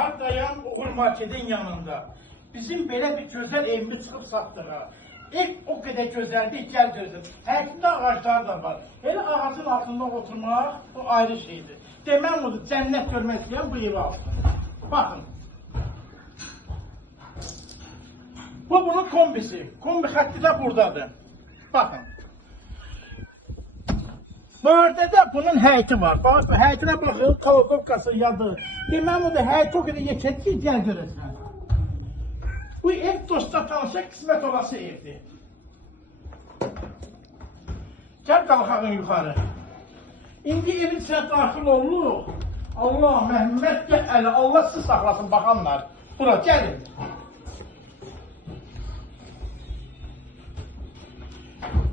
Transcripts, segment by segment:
Hardayam Uğur Market'in yanında. Bizim belə bir gözəl evimiz çıxıb satdığa. Ev o qədər gözəldir, gəl gözüm. Həkimdə ağaclar da var. Elə ağacın altında oturmaq o ayrı şeydir. Deməm odur, cənnət görmək istəyən bu evi alsın. Baxın. Bu bunun kombisi. Kombi xətti də buradadır. Baxın. Burada da bunun həyəti var. Həyətinə baxın, kolokovkası yadı. Deməm odur, həyət o qədər yekədir ki, gəl görəsən. Bu ev dosta tanışa qismət olası evdir. Gəl qalxağın yuxarı. İndi evin içine daxil oluruq. Allah, Məhəmməd gəl əli, Allah sizi saxlasın, baxanlar. Bura, gəlin.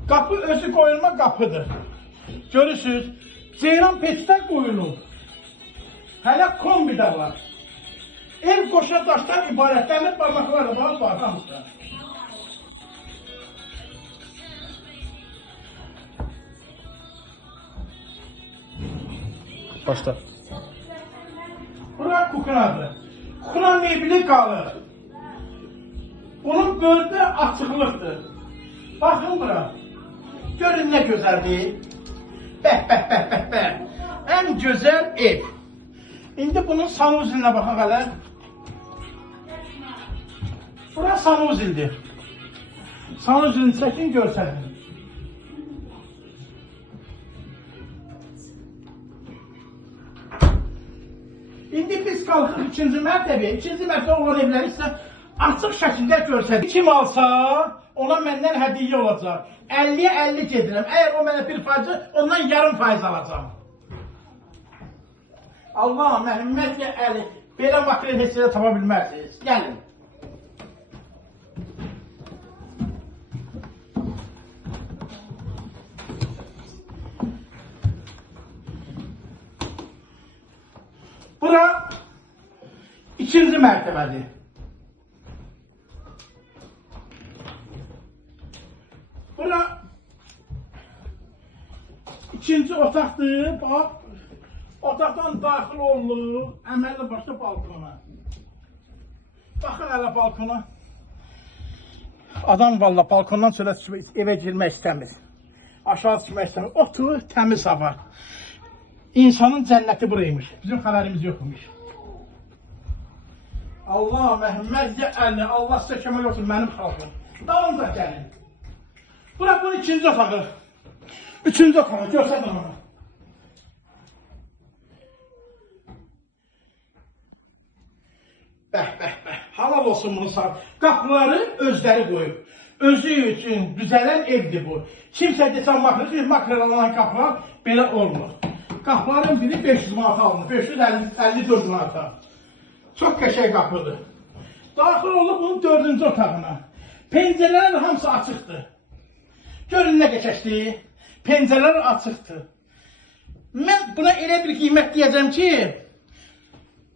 Qapı özü qoyulma qapıdır. Görürsünüz, ceyran peçdən qoyulub. Hələ kombi də var. Ev qoşa daşdan ibarət, dəmir barmaqları var, hamısı. Başla. Bura kukunadır. Kukuna mebili qalır. Bunun bölümü açıqlıqdır. Baxın bura. Görün nə gözəldir. Bəh. Ən gözəl ev. İndi bunun sanuzilinə baxaq hələ. Bura sanuzildir. Sanuzilini çəkin görsənin. İndi biz qalxıq ikinci mərtəbə. İkinci mərtəbə olan evləri isə açıq şəkildə görsədik. Kim alsa, ona məndən hədiyyə olacaq. 50'ye 50 gedirəm. Əgər o mənə 1%, ondan yarım faiz alacağım. Allah, Məhəmməd və Əli, belə material heç yerə tapa bilmərsiniz. Gəlin. Bura ikinci mərtəbədir. Bura ikinci otaqdır. Bax, otaqdan daxil olunur, əməlli başda balkona. Baxın hələ balkona. Adam valla balkondan çölə evə girmək istəmir. Aşağı çıxmaq istəmir. Otur, təmiz hava. İnsanın cənnəti buraymış. Bizim xəbərimiz yoxmuş. Allah, Məhəmməd Əli, Allah sizə kömək olsun mənim xalqım. Dalınca gəlin. Bura bunun ikinci otağı. Üçüncü otağı, görsədin onu. Bəh. Halal olsun bunu sağ. Qapıları özləri qoyub. Özü üçün düzələn evdir bu. Kimsə desən makrel alan qapılar belə olmur. Qapıların biri 500 manata alınır. 554 manata. Çox qəşəng qapıdır. Daxil olub bunun dördüncü otağına. Pəncərələr hamısı açıqdır. Görün nə qəşəngdir. Pəncərələr açıqdır. Mən buna elə bir qiymət deyəcəm ki,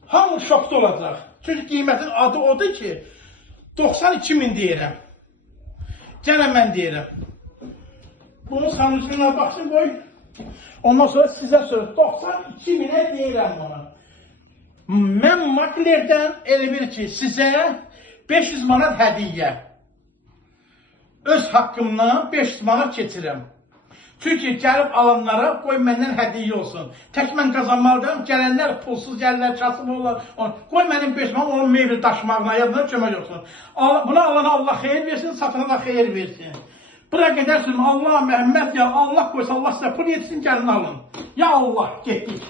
hamı şokda olacaq. Çünki qiymətin adı odur ki, 92 min deyirəm. Gələn mən deyirəm. Bunun sanucuna baxsın qoy. Ondan sonra sizə söz 92 minə deyirəm ona. Mən maklerdən elə bir ki, sizə 500 manat hədiyyə. Öz haqqımdan 500 manat keçirəm. Çünki gəlib alanlara qoy məndən hədiyyə olsun. Tək mən qazanmalıyam, gələnlər pulsuz gəlirlər, kasıb olurlar. Qoy mənim 500 manat onun meyveli daşımağına, yadına kömək olsun. Buna alana Allah xeyir versin, satana da xeyir versin. Bura qədərsin, Allah, Məhəmməd ya, Allah qoysa Allah sizə pul yetsin, gəlin alın. Ya Allah, getdik.